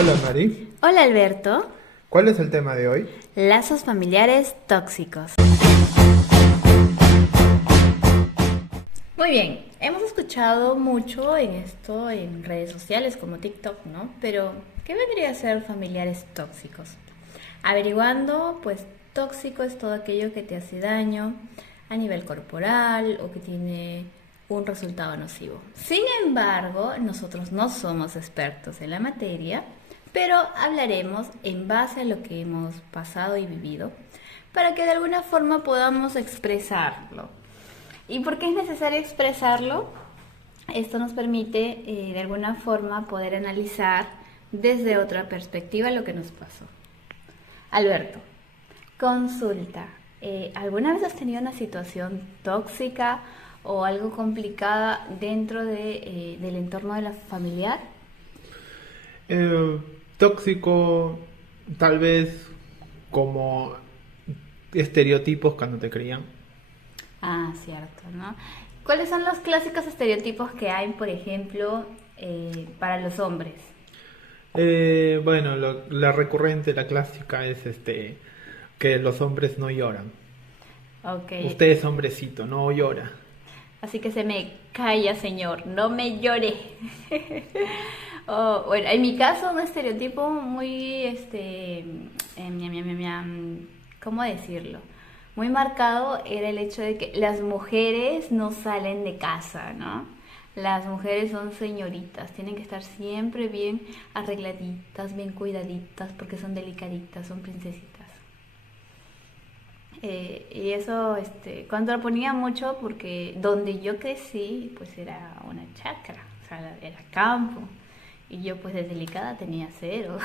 Hola Mari, Hola Alberto, ¿cuál es el tema de hoy? lazos familiares tóxicos. Muy bien, hemos escuchado mucho en esto en redes sociales como TikTok, ¿no? Pero, ¿qué vendría a ser familiares tóxicos? Averiguando, pues tóxico es todo aquello que te hace daño a nivel corporal o que tiene un resultado nocivo. Sin embargo, nosotros no somos expertos en la materia, pero hablaremos en base a lo que hemos pasado y vivido para que de alguna forma podamos expresarlo. ¿Y por qué es necesario expresarlo? Esto nos permite de alguna forma poder analizar desde otra perspectiva lo que nos pasó. Alberto, consulta. ¿Alguna vez has tenido una situación tóxica o algo complicada dentro del entorno de la familiar? Eh, Tóxico, tal vez como estereotipos cuando te crían. Ah, cierto, ¿no? ¿Cuáles son los clásicos estereotipos que hay, por ejemplo, para los hombres? Bueno, la recurrente, la clásica es que los hombres no lloran. Ok, Usted es hombrecito, no llora. así que se me calla, señor, no me llore. Oh, bueno, en mi caso, un estereotipo muy, ¿cómo decirlo? Muy marcado era el hecho de que las mujeres no salen de casa, ¿no? Las mujeres son señoritas, tienen que estar siempre bien arregladitas, bien cuidaditas, porque son delicaditas, son princesitas. Y eso contraponía mucho porque donde yo crecí pues era una chacra, o sea, era campo. Y yo pues de delicada tenía cero.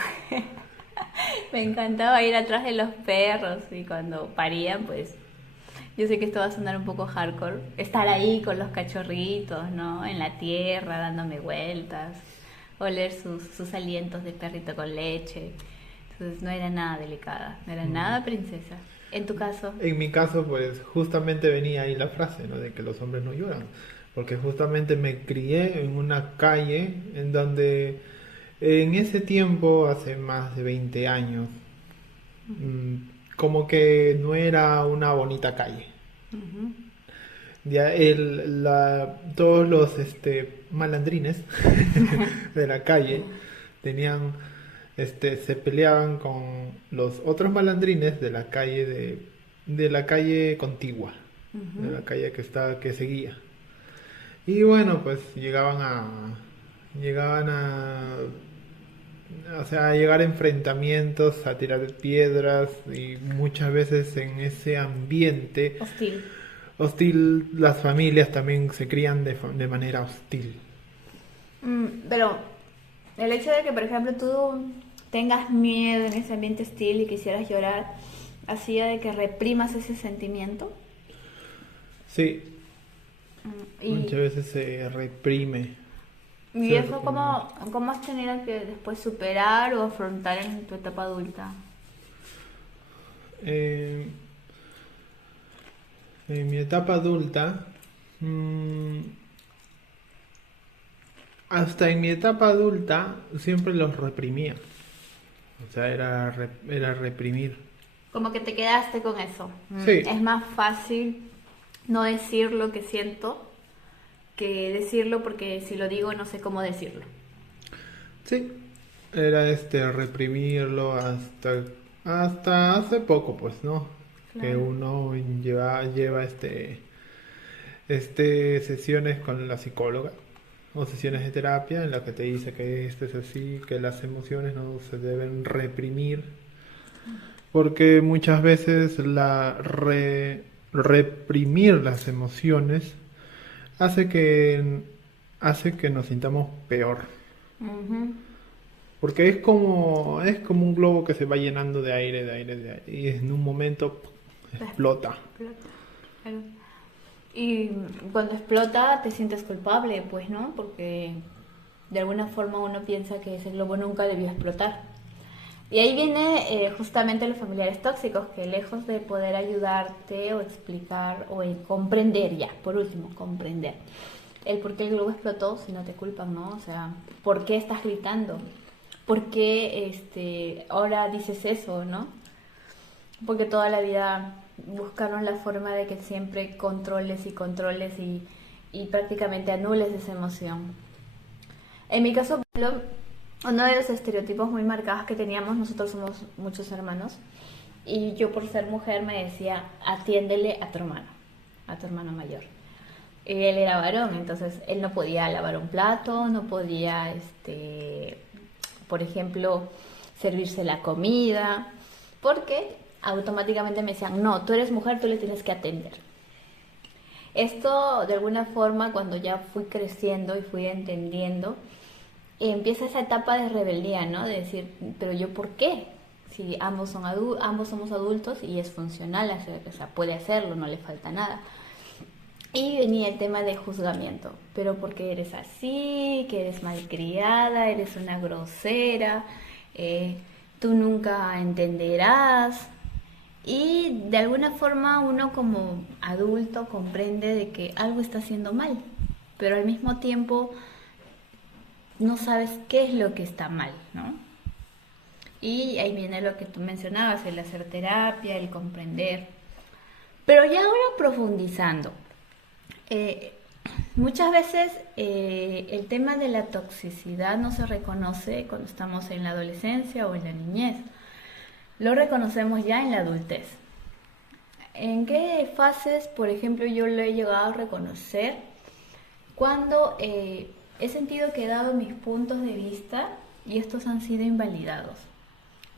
Me encantaba ir atrás de los perros y cuando parían pues yo sé que esto va a sonar un poco hardcore, estar ahí con los cachorritos, ¿no? En la tierra dándome vueltas, oler sus alientos de perrito con leche. Entonces no era nada delicada, no era Mm. nada princesa. En tu caso. En mi caso, pues justamente venía ahí la frase, ¿no? De que los hombres no lloran. Porque justamente me crié en una calle en donde en ese tiempo, hace más de 20 años, mm, como que no era una bonita calle. Ujú. Ya todos los malandrines de la calle tenían, se peleaban con los otros malandrines de la calle de la calle contigua, de la Ujú. calle que seguía. Y bueno, pues llegaban o sea, a llegar a enfrentamientos, a tirar piedras y muchas veces en ese ambiente Hostil. hostil, las familias también se crían de manera hostil. Pero el hecho de que, por ejemplo, tú tengas miedo en ese ambiente hostil y quisieras llorar, hacía de que reprimas ese sentimiento. Sí, muchas Y, veces se reprime. y Se eso, reprime. ¿cómo has tenido que después superar o afrontar en tu etapa adulta? Eh, en mi etapa adulta, mm, hasta en mi etapa adulta siempre los reprimía. O sea, era reprimir. Como que te quedaste con eso. Es Sí, más fácil no decir lo que siento que decirlo porque si lo digo no sé cómo decirlo. sí. Era reprimirlo hasta hace poco, pues, ¿no? Que Claro. uno lleva sesiones con la psicóloga o sesiones de terapia en las que te dice que esto es así, que las emociones no se deben reprimir, porque muchas veces reprimir las emociones hace hace que nos sintamos peor. Ujú. Porque es como un globo que se va llenando de aire, de aire, de aire, y en un momento explota. Explota, claro. Y cuando explota te sientes culpable, pues, ¿no? Porque de alguna forma uno piensa que ese globo nunca debió explotar. Y ahí viene justamente los familiares tóxicos, que lejos de poder ayudarte o explicar o comprender ya, por último, comprender el por qué el globo explotó, si no te culpan, ¿no? O sea, ¿por qué estás gritando? ¿por qué ahora dices eso, no? Porque toda la vida buscaron la forma de que siempre controles y controles y prácticamente anules esa emoción. En mi caso, por ejemplo, uno de los estereotipos muy marcados que teníamos, nosotros somos muchos hermanos, y yo por ser mujer me decía, atiéndele a tu hermano mayor. Y él era varón, entonces él no podía lavar un plato, no podía, por ejemplo, servirse la comida, porque automáticamente me decían, no, tú eres mujer, tú le tienes que atender. Esto, de alguna forma, cuando ya fui creciendo y fui entendiendo, empieza esa etapa de rebeldía, ¿no? De decir, pero yo, ¿por qué? Si ambos somos adultos y es funcional, o sea, puede hacerlo, no le falta nada. Y venía el tema de juzgamiento, pero porque eres así, que eres malcriada, eres una grosera, tú nunca entenderás. Y de alguna forma uno como adulto comprende de que algo está haciendo mal, pero al mismo tiempo no sabes qué es lo que está mal, ¿no? Y ahí viene lo que tú mencionabas, el hacer terapia, el comprender. Pero ya ahora profundizando, eh, muchas veces el tema de la toxicidad no se reconoce cuando estamos en la adolescencia o en la niñez. Lo reconocemos ya en la adultez. ¿En qué fases, por ejemplo, yo lo he llegado a reconocer? Cuando he sentido que he dado mis puntos de vista y estos han sido invalidados.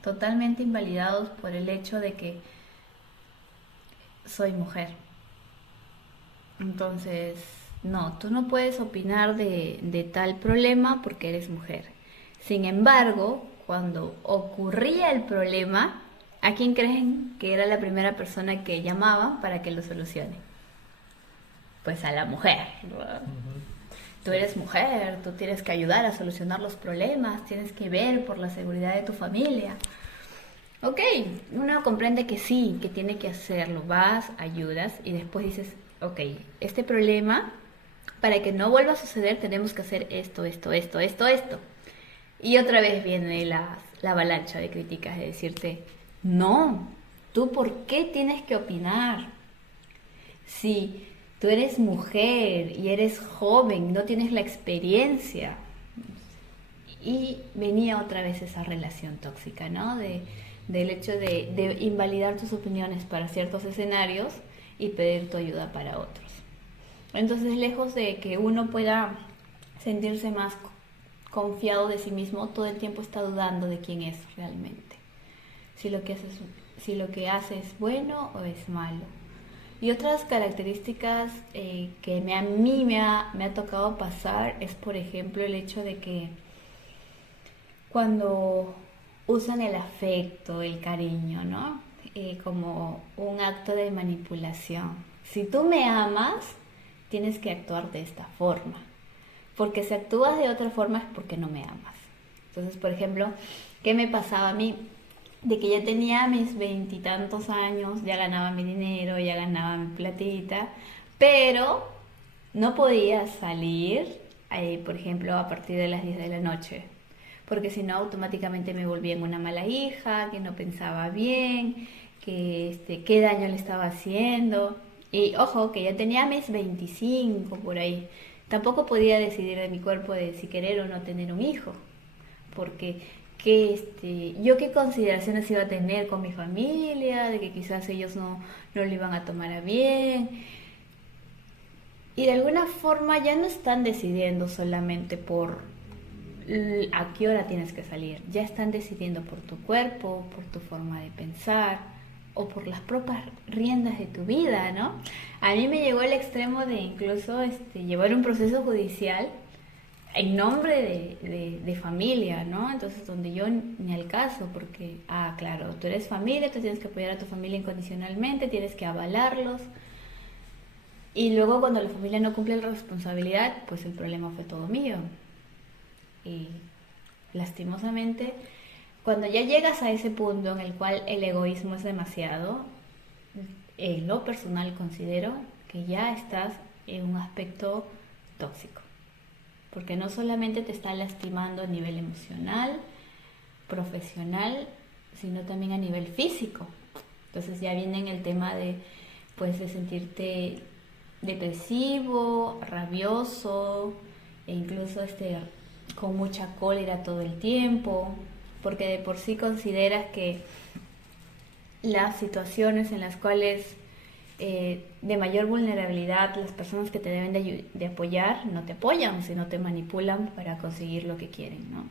Totalmente invalidados por el hecho de que soy mujer. Entonces, no, tú no puedes opinar de tal problema porque eres mujer. Sin embargo, cuando ocurría el problema, ¿a quién creen que era la primera persona que llamaban para que lo solucione? Pues a la mujer. Tú eres mujer, tú tienes que ayudar a solucionar los problemas, tienes que ver por la seguridad de tu familia. Ok, uno comprende que sí, que tiene que hacerlo, vas, ayudas y después dices, ok, este problema, para que no vuelva a suceder, tenemos que hacer esto. Y otra vez viene la avalancha de críticas de decirte, no, ¿tú por qué tienes que opinar? Si tú eres mujer y eres joven, no tienes la experiencia. Y venía otra vez esa relación tóxica, ¿no? Del hecho de invalidar tus opiniones para ciertos escenarios y pedir tu ayuda para otros. Entonces, lejos de que uno pueda sentirse más confiado de sí mismo, todo el tiempo está dudando de quién es realmente. Si lo que hace es bueno o es malo. Y otras características que a mí me ha tocado pasar es, por ejemplo, el hecho de que cuando usan el afecto, el cariño, ¿no? Como un acto de manipulación. Si tú me amas, tienes que actuar de esta forma. Porque si actúas de otra forma es porque no me amas. Entonces, por ejemplo, ¿qué me pasaba a mí? De que ya tenía mis 20 y tantos años, ya ganaba mi dinero, ya ganaba mi platita, pero no podía salir, por ejemplo, a partir de las 10 de la noche, porque si no automáticamente me volvía en una mala hija, que no pensaba bien, que qué daño le estaba haciendo. Y ojo, que ya tenía mis 25 por ahí. Tampoco podía decidir de mi cuerpo de si querer o no tener un hijo, porque yo qué consideraciones iba a tener con mi familia, de que quizás ellos no lo iban a tomar a bien. Y de alguna forma ya no están decidiendo solamente por a qué hora tienes que salir, ya están decidiendo por tu cuerpo, por tu forma de pensar o por las propias riendas de tu vida, ¿no? A mí me llegó el extremo de incluso llevar un proceso judicial en nombre de familia, ¿no? Entonces, donde yo ni al caso, porque, claro, tú eres familia, tú tienes que apoyar a tu familia incondicionalmente, tienes que avalarlos. Y luego cuando la familia no cumple la responsabilidad, pues el problema fue todo mío. Y lastimosamente, cuando ya llegas a ese punto en el cual el egoísmo es demasiado, en lo personal considero que ya estás en un aspecto tóxico. Porque no solamente te está lastimando a nivel emocional, profesional, sino también a nivel físico. Entonces ya viene en el tema de, pues, de sentirte depresivo, rabioso, e incluso con mucha cólera todo el tiempo, porque de por sí consideras que las situaciones en las cuales de mayor vulnerabilidad, las personas que te deben de apoyar no te apoyan, sino te manipulan para conseguir lo que quieren, ¿no?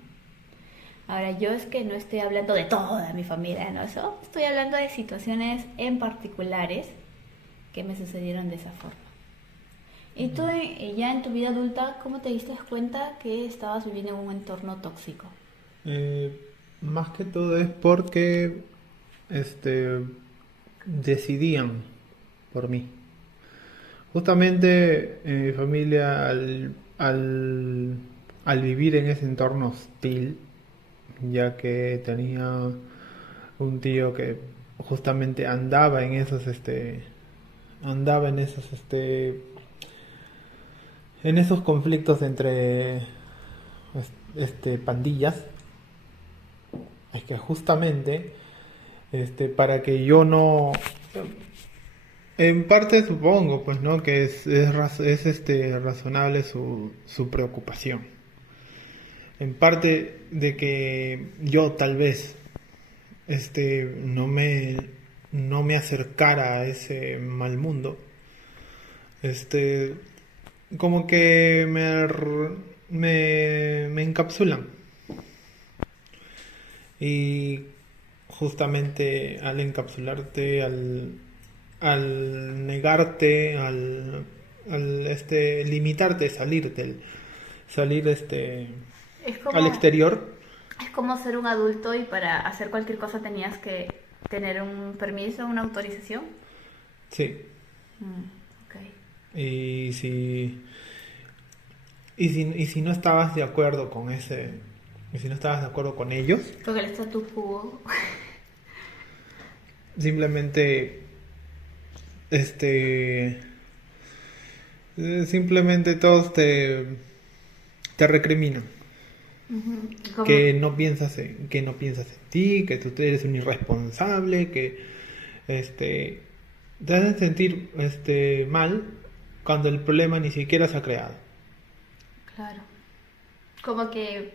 Ahora, yo es que no estoy hablando de toda mi familia, ¿no? Eso, estoy hablando de situaciones en particulares que me sucedieron de esa forma. Y tú, ya en tu vida adulta, ¿cómo te diste cuenta que estabas viviendo en un entorno tóxico? Más que todo es porque este, decidían por mí. Justamente en mi familia, al vivir en ese entorno hostil, ya que tenía un tío que justamente en esos conflictos entre pandillas, es que justamente para que yo no, en parte supongo pues no que es razonable su preocupación, en parte de que yo tal vez no me acercara a ese mal mundo, este como que me encapsulan. Y justamente al encapsularte, al negarte, al limitarte, salir Es al como, exterior. es como ser un adulto y para hacer cualquier cosa tenías que tener un permiso, una autorización. Sí. Ok. Y si no estabas de acuerdo con y si no estabas de acuerdo con ellos, Con el status quo. simplemente simplemente todos te recriminan. Como, Que no piensas en ti, que tú eres un irresponsable, que este te hacen sentir mal cuando el problema ni siquiera se ha creado. claro. Como que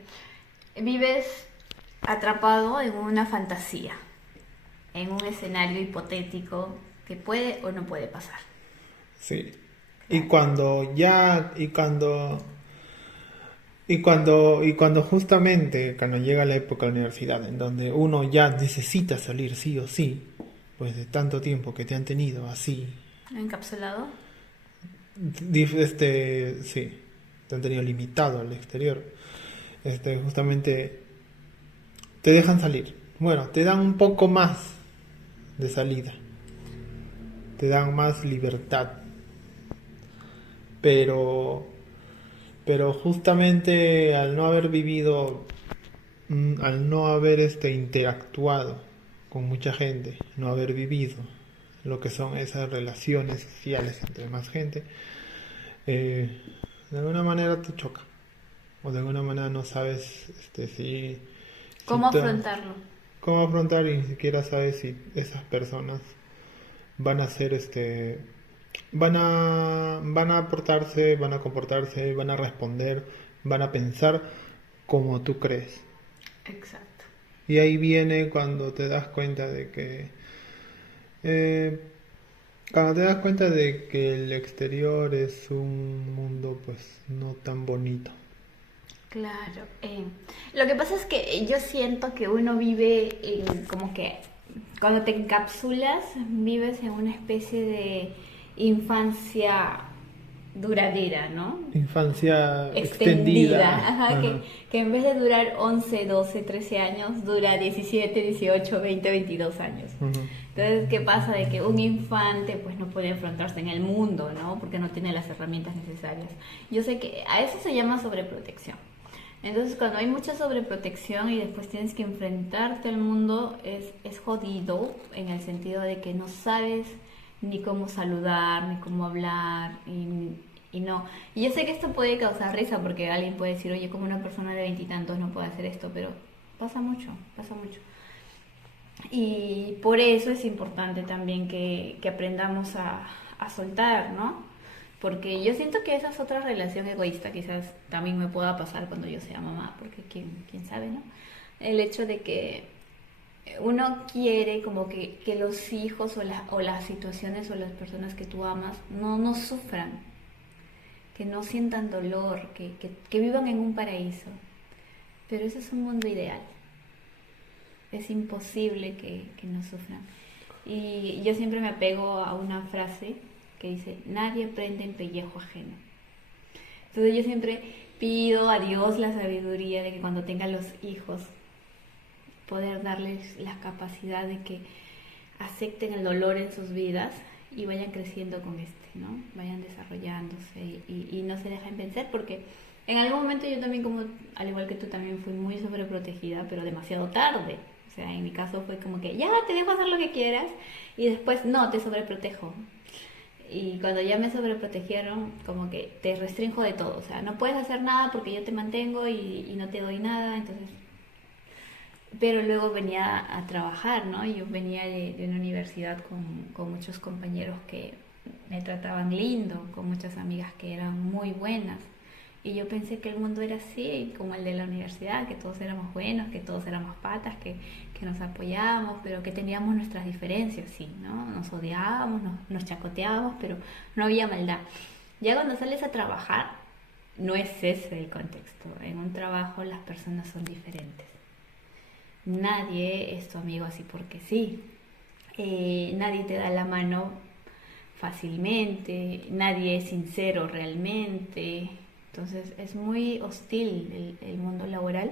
vives atrapado en una fantasía, en un escenario hipotético que puede o no puede pasar. Sí. Y Claro. cuando ya y cuando justamente cuando llega la época de la universidad en donde uno ya necesita salir sí o sí, pues de tanto tiempo que te han tenido así, ¿Encapsulado? sí, te han tenido limitado al exterior, justamente te dejan salir. Bueno, te dan un poco más de salida, te dan más libertad, pero justamente al no haber vivido, al no haber interactuado con mucha gente, no haber vivido lo que son esas relaciones sociales entre más gente, de alguna manera te choca, o de alguna manera no sabes si ¿Cómo te- afrontarlo? cómo afrontar, y ni siquiera sabes si esas personas van a ser van a aportarse, van a comportarse, van a responder, van a pensar como tú crees. Exacto. Y ahí viene cuando te das cuenta de que eh, cuando te das cuenta de que el exterior es un mundo pues no tan bonito. Claro. Lo que pasa es que yo siento que uno vive en como que cuando te encapsulas vives en una especie de infancia duradera, ¿no? Infancia Extendida, extendida. ajá, Ajá. que en vez de durar 11, 12, 13 años, dura 17, 18, 20, 22 años. Ujú. Entonces, ¿qué pasa? De que un infante pues no puede enfrentarse en el mundo, ¿no? Porque no tiene las herramientas necesarias. Yo sé que a eso se llama sobreprotección. Entonces, cuando hay mucha sobreprotección y después tienes que enfrentarte al mundo, es jodido en el sentido de que no sabes ni cómo saludar, ni cómo hablar, y no. Y yo sé que esto puede causar risa porque alguien puede decir, oye, como una persona de veintitantos no puede hacer esto, pero pasa mucho, pasa mucho. Y por eso es importante también que aprendamos a soltar, ¿no? Porque yo siento que esa es otra relación egoísta, quizás también me pueda pasar cuando yo sea mamá, porque quién sabe, ¿no? El hecho de que uno quiere como que los hijos o las situaciones o las personas que tú amas no sufran, que no sientan dolor, que vivan en un paraíso. Pero ese es un mundo ideal. Es imposible que no sufran. Y yo siempre me apego a una frase que dice, nadie aprende en pellejo ajeno. Entonces yo siempre pido a Dios la sabiduría de que cuando tenga los hijos, poder darles la capacidad de que acepten el dolor en sus vidas y vayan creciendo con ¿no? Vayan desarrollándose y no se dejen vencer, porque en algún momento yo también, como al igual que tú, también fui muy sobreprotegida, pero demasiado tarde. O sea, en mi caso fue como que ya te dejo hacer lo que quieras y después no, te sobreprotejo. Y cuando ya me sobreprotegieron, como que te restrinjo de todo. O sea, no puedes hacer nada porque yo te mantengo y no te doy nada. Entonces, pero luego venía a trabajar, ¿no? Yo venía de una universidad con muchos compañeros que me trataban lindo, con muchas amigas que eran muy buenas. Y yo pensé que el mundo era así, como el de la universidad, que todos éramos buenos, que todos éramos patas, que nos apoyábamos, pero que teníamos nuestras diferencias, sí, ¿no? Nos odiábamos, nos chacoteábamos, pero no había maldad. Ya cuando sales a trabajar, no es ese el contexto. En un trabajo las personas son diferentes. Nadie es tu amigo así porque sí. Nadie te da la mano fácilmente, nadie es sincero realmente. Entonces es muy hostil el mundo laboral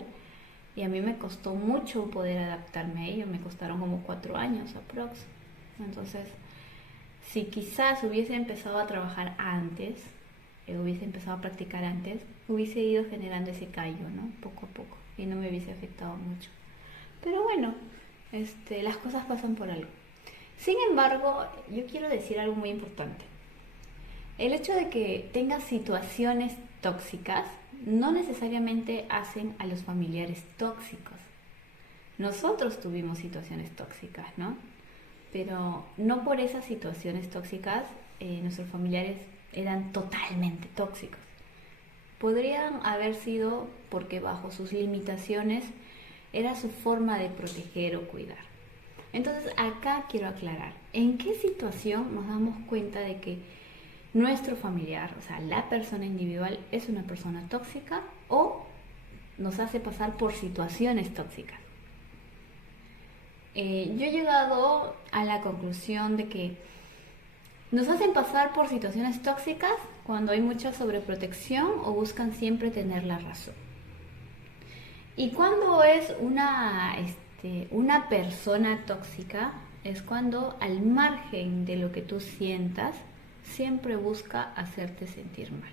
y a mí me costó mucho poder adaptarme a ello, me costaron como 4 años aprox. Entonces, si quizás hubiese empezado a trabajar antes, hubiese empezado a practicar antes, hubiese ido generando ese callo, ¿no? Poco a poco, y no me hubiese afectado mucho. Pero bueno, las cosas pasan por algo. Sin embargo, yo quiero decir algo muy importante. El hecho de que tengas situaciones tóxicas no necesariamente hacen a los familiares tóxicos. Nosotros tuvimos situaciones tóxicas, ¿no? Pero no por esas situaciones tóxicas nuestros familiares eran totalmente tóxicos. Podrían haber sido porque bajo sus limitaciones era su forma de proteger o cuidar. Entonces acá quiero aclarar, ¿en qué situación nos damos cuenta de que nuestro familiar, o sea, la persona individual, es una persona tóxica o nos hace pasar por situaciones tóxicas? Yo he llegado a la conclusión de que nos hacen pasar por situaciones tóxicas cuando hay mucha sobreprotección o buscan siempre tener la razón. Y cuando es una persona tóxica, es cuando al margen de lo que tú sientas, siempre busca hacerte sentir mal.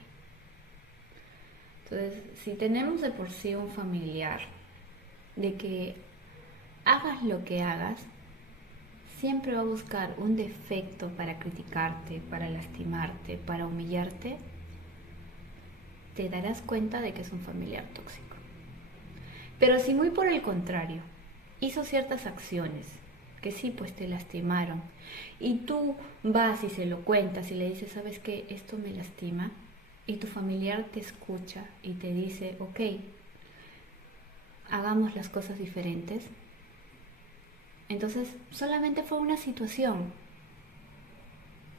Entonces, si tenemos de por sí un familiar de que hagas lo que hagas, siempre va a buscar un defecto para criticarte, para lastimarte, para humillarte, te darás cuenta de que es un familiar tóxico. Pero si muy por el contrario, hizo ciertas acciones que sí, pues te lastimaron, y tú vas y se lo cuentas y le dices, ¿sabes qué? Esto me lastima, y tu familiar te escucha y te dice, ok, hagamos las cosas diferentes. Entonces, solamente fue una situación,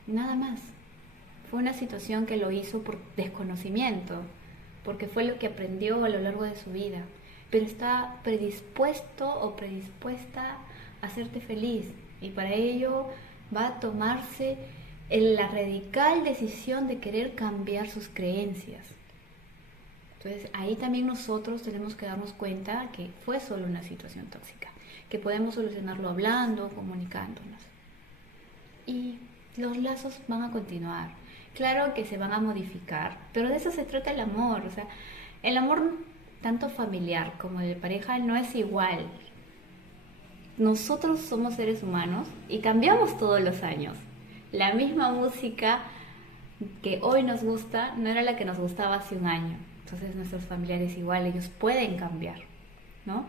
nada más. Fue una situación que lo hizo por desconocimiento, porque fue lo que aprendió a lo largo de su vida. Pero está predispuesto o predispuesta a hacerte feliz. Y para ello va a tomarse la radical decisión de querer cambiar sus creencias. Entonces, ahí también nosotros tenemos que darnos cuenta que fue solo una situación tóxica, que podemos solucionarlo hablando, comunicándonos. Y los lazos van a continuar. Claro que se van a modificar, pero de eso se trata el amor. O sea, el amor tanto familiar como de pareja no es igual. Nosotros somos seres humanos y cambiamos todos los años. La misma música que hoy nos gusta no era la que nos gustaba hace un año. Entonces nuestros familiares igual, ellos pueden cambiar, ¿no?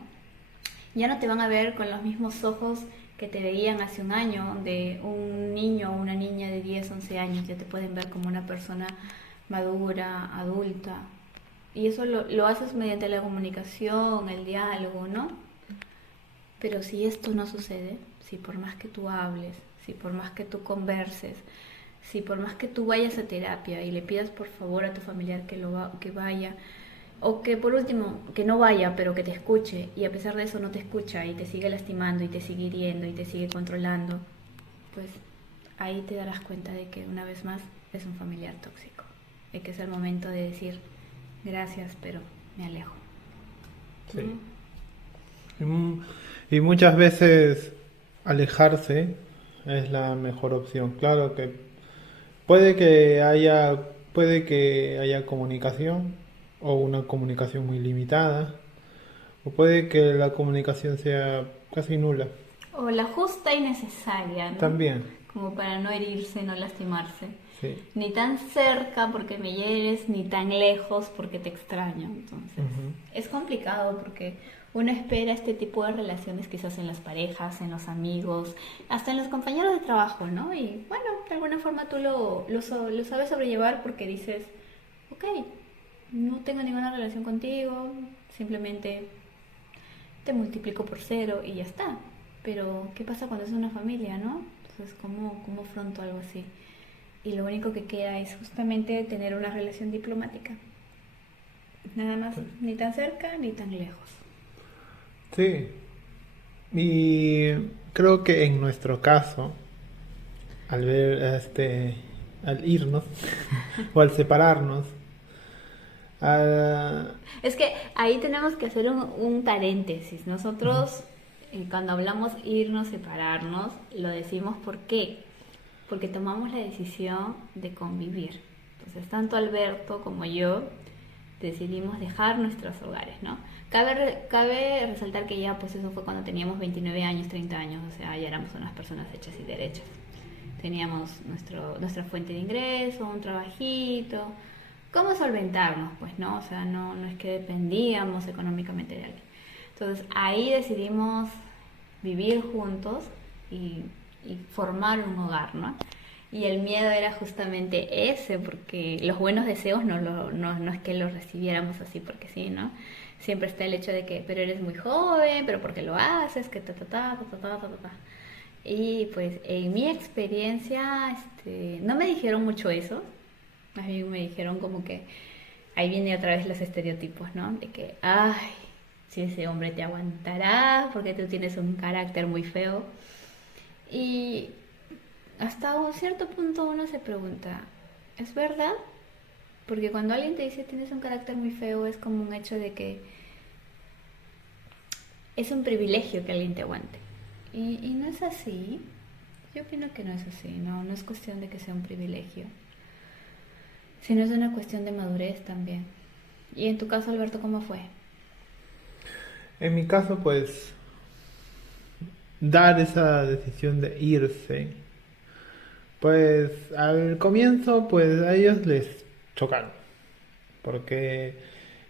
Ya no te van a ver con los mismos ojos que te veían hace un año, de un niño o una niña de 10, 11 años, ya te pueden ver como una persona madura, adulta. Y eso lo haces mediante la comunicación, el diálogo, ¿no? Pero si esto no sucede, si por más que tú hables, si por más que tú converses, si por más que tú vayas a terapia y le pidas por favor a tu familiar que vaya, o que por último, que no vaya, pero que te escuche, y a pesar de eso no te escucha y te sigue lastimando y te sigue hiriendo y te sigue controlando, pues ahí te darás cuenta de que una vez más es un familiar tóxico. Y que es el momento de decir gracias, pero me alejo. Sí. ¿No? Y muchas veces alejarse es la mejor opción. Claro que puede que haya, puede que haya comunicación o una comunicación muy limitada, o puede que la comunicación sea casi nula. O la justa y necesaria, ¿no? También, Como para no herirse, no lastimarse. sí. Ni tan cerca porque me hieres, ni tan lejos porque te extraño. Entonces, Ujú. es complicado porque uno espera este tipo de relaciones quizás en las parejas, en los amigos, hasta en los compañeros de trabajo, ¿no? Y bueno, de alguna forma tú lo sabes sobrellevar porque dices, ok, no tengo ninguna relación contigo, simplemente te multiplico por cero y ya está. Pero, ¿qué pasa cuando es una familia, no? Entonces, ¿cómo afronto algo así? Y lo único que queda es justamente tener una relación diplomática. Nada más, ni tan cerca ni tan lejos. Sí, y creo que en nuestro caso, al ver al irnos o al separarnos, ah, Es que ahí tenemos que hacer un paréntesis. Nosotros, cuando hablamos irnos, separarnos, lo decimos ¿por qué? Porque tomamos la decisión de convivir. Entonces, tanto Alberto como yo decidimos dejar nuestros hogares, ¿no? Cabe resaltar que ya, pues eso fue cuando teníamos 29 años, 30 años, o sea, ya éramos unas personas hechas y derechas. Teníamos nuestra fuente de ingreso, un trabajito, cómo solventarnos, pues, ¿no? O sea, no es que dependíamos económicamente de alguien. Entonces, ahí decidimos vivir juntos y, y formar un hogar, ¿no? Y el miedo era justamente ese, porque los buenos deseos no es que los recibiéramos así porque sí, ¿no? Siempre está el hecho de que, pero eres muy joven, pero ¿por qué lo haces? Que ta ta ta ta ta ta ta ta. Y pues en mi experiencia, no me dijeron mucho eso, más bien me dijeron como que ahí viene otra vez los estereotipos, ¿no? De que, ay, si ese hombre te aguantará, porque tú tienes un carácter muy feo. Y hasta un cierto punto uno se pregunta, ¿es verdad? Porque cuando alguien te dice tienes un carácter muy feo es como un hecho de que es un privilegio que alguien te aguante. Y no es así. Yo opino que no es así, no es cuestión de que sea un privilegio, sino es una cuestión de madurez también. Y en tu caso, Alberto, ¿cómo fue? en mi caso, pues, dar esa decisión de irse, pues al comienzo, pues a ellos les chocaron, porque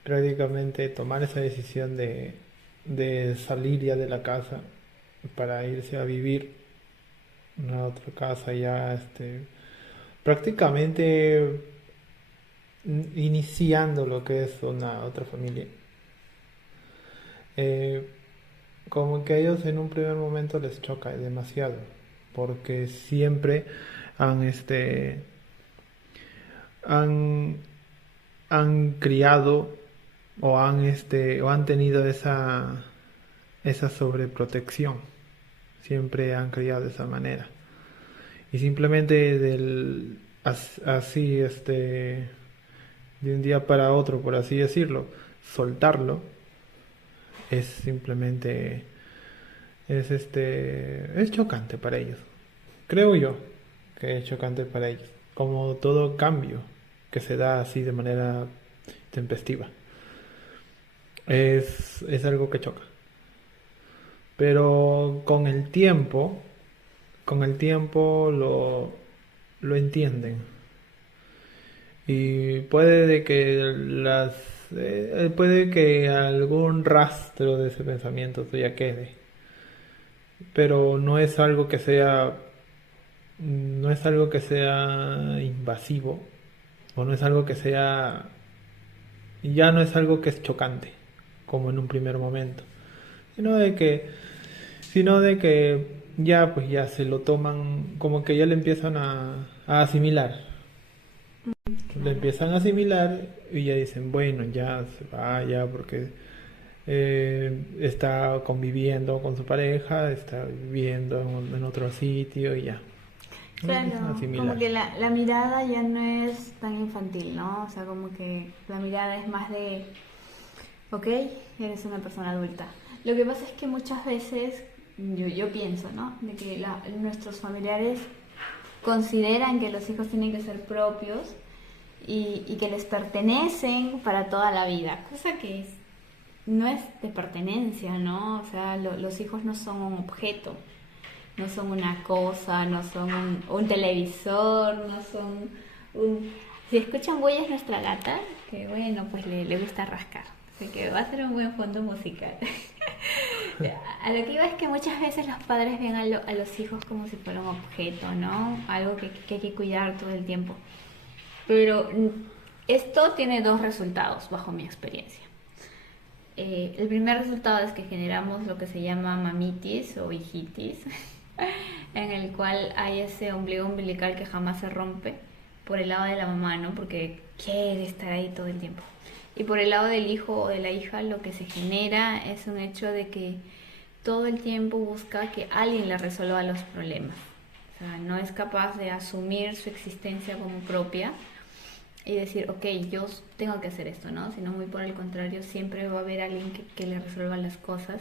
prácticamente tomar esa decisión de salir ya de la casa para irse a vivir en a otra casa ya, prácticamente iniciando lo que es una otra familia. Eh, Como que a ellos en un primer momento les choca demasiado, porque siempre han, han, han criado o han tenido esa sobreprotección, siempre han criado de esa manera. Y simplemente así, de un día para otro, por así decirlo, soltarlo, es simplemente es chocante para ellos. Creo yo que es chocante para ellos, como todo cambio que se da así de manera tempestiva. Es algo que choca. Pero con el tiempo lo entienden. Y puede de que puede que algún rastro de ese pensamiento todavía quede, pero no es algo que sea invasivo, o no es algo que sea, ya no es algo que es chocante, como en un primer momento, sino de que, sino de que ya pues ya se lo toman, como que ya le empiezan a asimilar, le Claro. empiezan a asimilar y ya dicen, bueno, ya se va, ya porque está conviviendo con su pareja, está viviendo en otro sitio y ya. Lo empiezan a Claro, como asimilar. que la mirada ya no es tan infantil, ¿no? O sea, como que la mirada es más de, ok, eres una persona adulta. Lo que pasa es que muchas veces yo pienso, ¿no? De que nuestros familiares consideran que los hijos tienen que ser propios y que les pertenecen para toda la vida, cosa que no es de pertenencia, ¿no? O sea, los hijos no son un objeto, no son una cosa, no son un televisor, no son un... Si escuchan huellas nuestra gata, que bueno, pues le gusta rascar, así que va a ser un buen fondo musical. A lo que iba es que muchas veces los padres ven a los hijos como si fuera un objeto, ¿no? Algo que hay que cuidar todo el tiempo. Pero esto tiene dos resultados bajo mi experiencia. El primer resultado es que generamos lo que se llama mamitis o hijitis, en el cual hay ese ombligo umbilical que jamás se rompe por el lado de la mamá, ¿no? Porque quiere estar ahí todo el tiempo. Y por el lado del hijo o de la hija lo que se genera es un hecho de que todo el tiempo busca que alguien le resuelva los problemas. O sea, no es capaz de asumir su existencia como propia y decir, ok, yo tengo que hacer esto, ¿no? Sino muy por el contrario, siempre va a haber alguien que le resuelva las cosas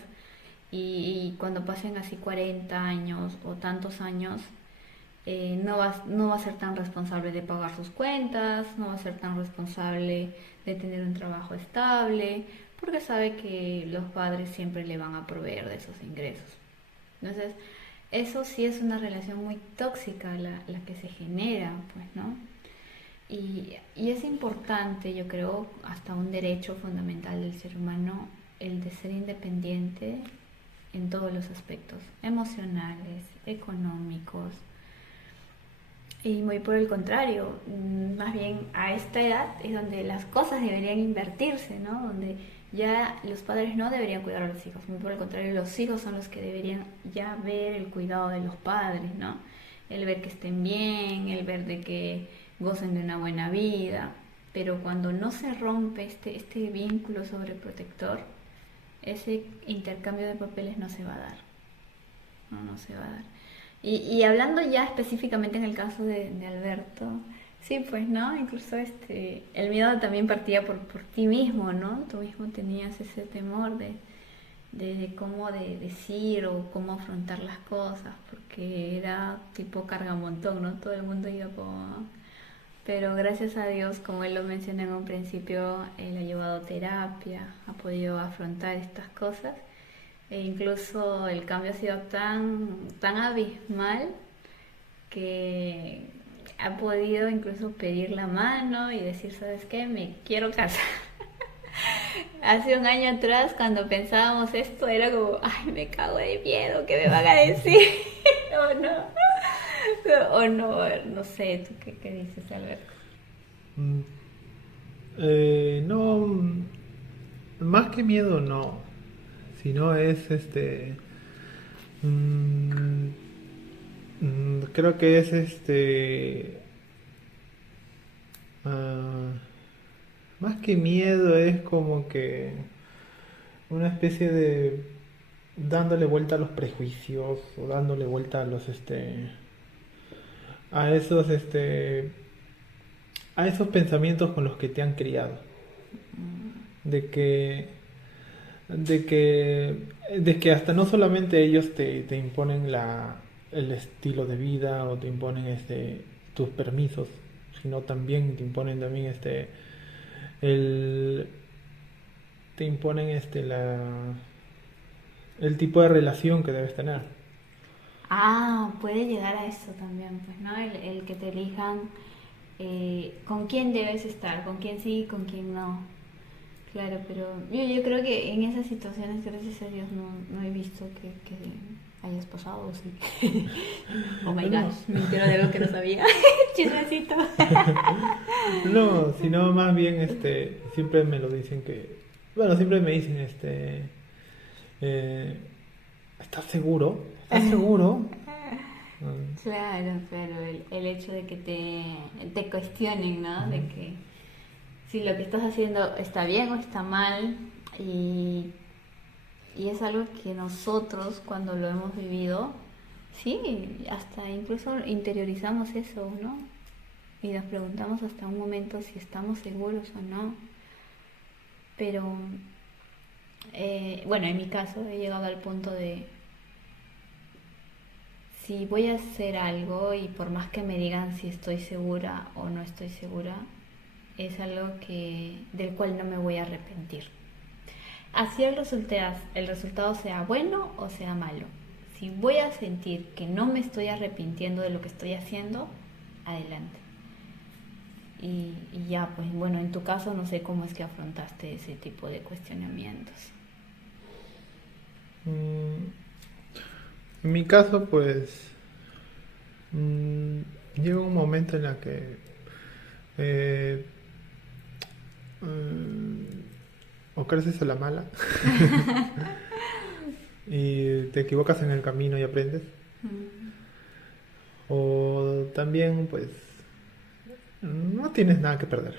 y cuando pasen así 40 años o tantos años, no va a ser tan responsable de pagar sus cuentas, no va a ser tan responsable de tener un trabajo estable, porque sabe que los padres siempre le van a proveer de esos ingresos. Entonces, eso sí es una relación muy tóxica la que se genera, pues, ¿no? Y es importante, yo creo, hasta un derecho fundamental del ser humano, el de ser independiente en todos los aspectos, emocionales, económicos, y muy por el contrario, más bien a esta edad es donde las cosas deberían invertirse, ¿no? Donde ya los padres no deberían cuidar a los hijos, muy por el contrario, los hijos son los que deberían ya ver el cuidado de los padres, ¿no? El ver que estén bien, el ver de que gocen de una buena vida, pero cuando no se rompe este vínculo sobreprotector, ese intercambio de papeles no se va a dar, no se va a dar. Y hablando ya específicamente en el caso de Alberto, sí, pues, ¿no? Incluso el miedo también partía por ti mismo, ¿no? Tú mismo tenías ese temor de cómo de decir o cómo afrontar las cosas, porque era tipo cargamontón, ¿no? Todo el mundo iba como... Pero gracias a Dios, como él lo mencionó en un principio, él ha llevado terapia, ha podido afrontar estas cosas. E incluso el cambio ha sido tan abismal que ha podido incluso pedir la mano y decir, ¿sabes qué? Me quiero casar. Hace un año atrás, cuando pensábamos esto, era como, ay, me cago de miedo, ¿qué me van a decir? O no, o no, no sé, ¿tú qué dices, Alberto? Mm, no, más que miedo no, sino es mm, creo que es ah, más que miedo es como que una especie de dándole vuelta a los prejuicios o dándole vuelta a los a esos a esos pensamientos con los que te han criado, de que de que de que hasta no solamente ellos te imponen el estilo de vida o te imponen tus permisos, sino también te imponen también el te imponen el tipo de relación que debes tener. Ah, puede llegar a eso también, pues, ¿no? El que te elijan con quién debes estar, con quién sí y con quién no. Claro, pero yo creo que en esas situaciones, gracias a Dios, no he visto que hayas pasado, sí. Oh my No, gosh, me entero de algo que no sabía. Chismecito. no, sino más bien, siempre me lo dicen bueno, siempre me dicen, eh, ¿estás seguro? ¿Estás seguro? Mm, Claro, pero el hecho de que te cuestionen, ¿no? De que si lo que estás haciendo está bien o está mal, y, y es algo que nosotros cuando lo hemos vivido, sí, hasta incluso interiorizamos eso, ¿no? Y nos preguntamos hasta un momento si estamos seguros o no. Pero, bueno, en mi caso he llegado al punto de, si voy a hacer algo y por más que me digan si estoy segura o no estoy segura, es algo del cual no me voy a arrepentir. Así el resultado sea bueno o sea malo. Si voy a sentir que no me estoy arrepintiendo de lo que estoy haciendo, adelante. Y ya, pues bueno, en tu caso no sé cómo es que afrontaste ese tipo de cuestionamientos. mm, en mi caso, pues, llega un momento en el que eh, o creces a la mala y te equivocas en el camino y aprendes, o también, pues, no tienes nada que perder.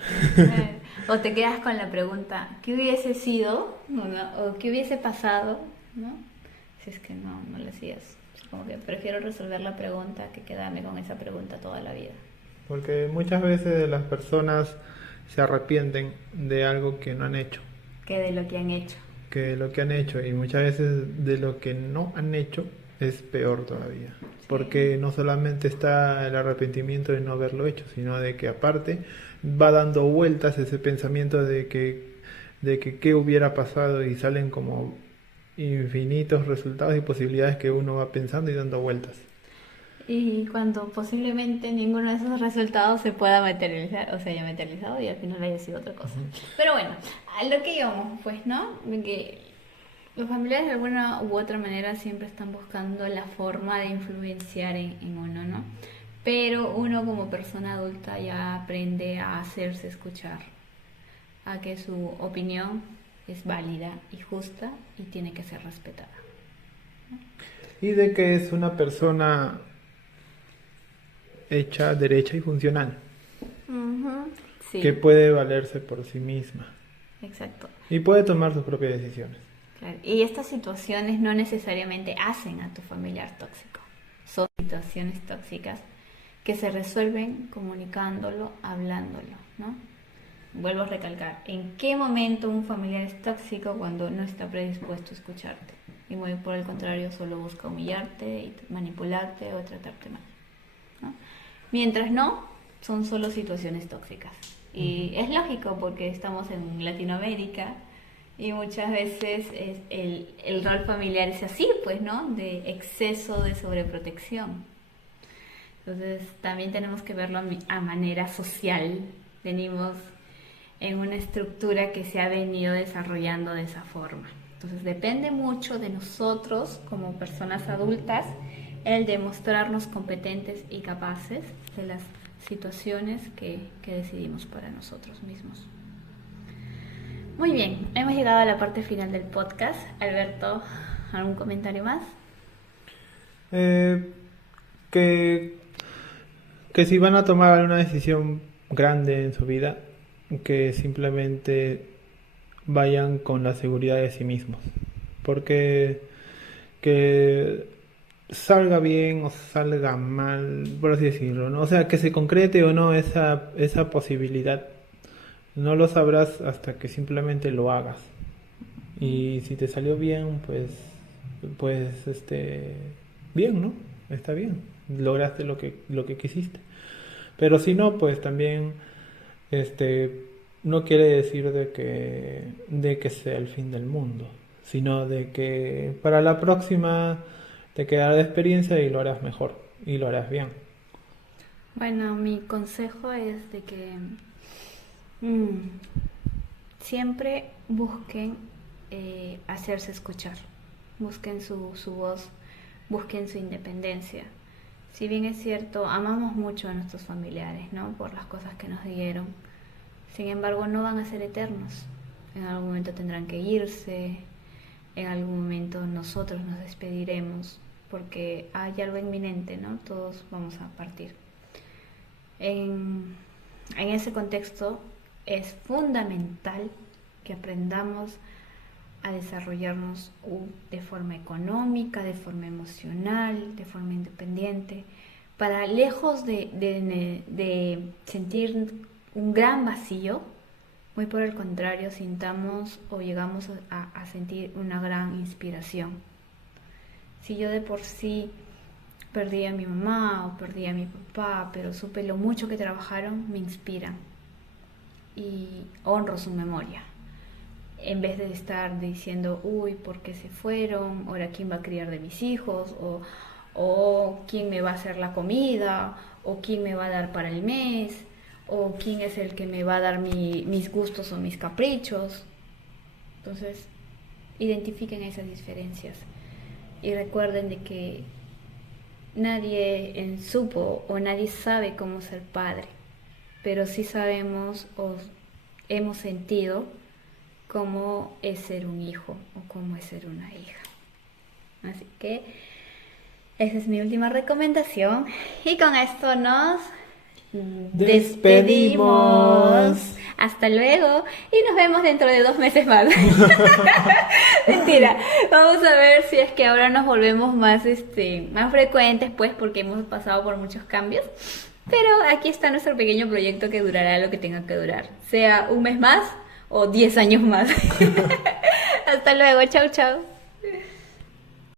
O te quedas con la pregunta, ¿qué hubiese sido? ¿No? O ¿qué hubiese pasado? ¿No? Si es que no le sigas. Como que prefiero resolver la pregunta que quedarme con esa pregunta toda la vida. Porque muchas veces las personas se arrepienten de algo que no han hecho, Que de lo que han hecho. que lo que han hecho, y muchas veces de lo que no han hecho es peor todavía. Porque no solamente está el arrepentimiento de no haberlo hecho, sino de que aparte va dando vueltas ese pensamiento de que qué hubiera pasado, y salen como infinitos resultados y posibilidades que uno va pensando y dando vueltas. Y cuando posiblemente ninguno de esos resultados se pueda materializar, o se haya materializado y al final haya sido otra cosa. Pero bueno, a lo que íbamos, pues, ¿no? De que los familiares de alguna u otra manera siempre están buscando la forma de influenciar en uno, ¿no? Pero uno como persona adulta ya aprende a hacerse escuchar, a que su opinión es válida y justa y tiene que ser respetada. Y de que es una persona hecha, derecha y funcional, Sí, que puede valerse por sí misma exacto. y puede tomar sus propias decisiones. Claro. Y estas situaciones no necesariamente hacen a tu familiar tóxico. Son situaciones tóxicas que se resuelven comunicándolo, hablándolo, ¿no? Vuelvo a recalcar, ¿en qué momento un familiar es tóxico? Cuando no está predispuesto a escucharte. Y muy por el contrario, solo busca humillarte, y manipularte o tratarte mal, ¿no? Mientras no, son solo situaciones tóxicas. Y es lógico porque estamos en Latinoamérica y muchas veces el rol familiar es así, pues, ¿no? De exceso de sobreprotección. Entonces también tenemos que verlo a manera social. Venimos en una estructura que se ha venido desarrollando de esa forma. Entonces depende mucho de nosotros como personas adultas el demostrarnos competentes y capaces de las situaciones que decidimos para nosotros mismos. Muy bien, hemos llegado a la parte final del podcast. Alberto, ¿algún comentario más? Eh, que, que si van a tomar alguna decisión grande en su vida, que simplemente vayan con la seguridad de sí mismos. Porque que salga bien o salga mal, por así decirlo, ¿no? O sea, que se concrete o no esa posibilidad, no lo sabrás hasta que simplemente lo hagas. Y si te salió bien, pues, bien, ¿no? Está bien, lograste lo que quisiste. Pero si no, pues también, no quiere decir de que sea el fin del mundo, sino de que para la próxima te quedará de experiencia y lo harás mejor y lo harás bien. Bueno, mi consejo es de que siempre busquen hacerse escuchar, busquen su voz, busquen su independencia. Si bien es cierto, amamos mucho a nuestros familiares, ¿no? Por las cosas que nos dieron. Sin embargo, no van a ser eternos. En algún momento tendrán que irse, en algún momento nosotros nos despediremos, porque hay algo inminente, ¿no? Todos vamos a partir. En ese contexto es fundamental que aprendamos a desarrollarnos de forma económica, de forma emocional, de forma independiente, para lejos de sentir un gran vacío, muy por el contrario, sintamos o llegamos a sentir una gran inspiración. Si yo de por sí perdí a mi mamá o perdí a mi papá, pero supe lo mucho que trabajaron, me inspiran y honro su memoria. En vez de estar diciendo, uy, ¿por qué se fueron? Ahora, ¿quién va a criar de mis hijos? O ¿quién me va a hacer la comida? ¿O quién me va a dar para el mes? ¿O quién es el que me va a dar mis gustos o mis caprichos? Entonces, identifiquen esas diferencias y recuerden de que nadie supo o nadie sabe cómo ser padre, pero sí sabemos o hemos sentido cómo es ser un hijo o cómo es ser una hija. Así que esa es mi última recomendación y con esto nos despedimos. Hasta luego y nos vemos dentro de 2 meses más. Mentira, vamos a ver si es que ahora nos volvemos más frecuentes, pues, porque hemos pasado por muchos cambios. Pero aquí está nuestro pequeño proyecto que durará lo que tenga que durar, sea 1 mes más o 10 años más. Hasta luego, chau chau.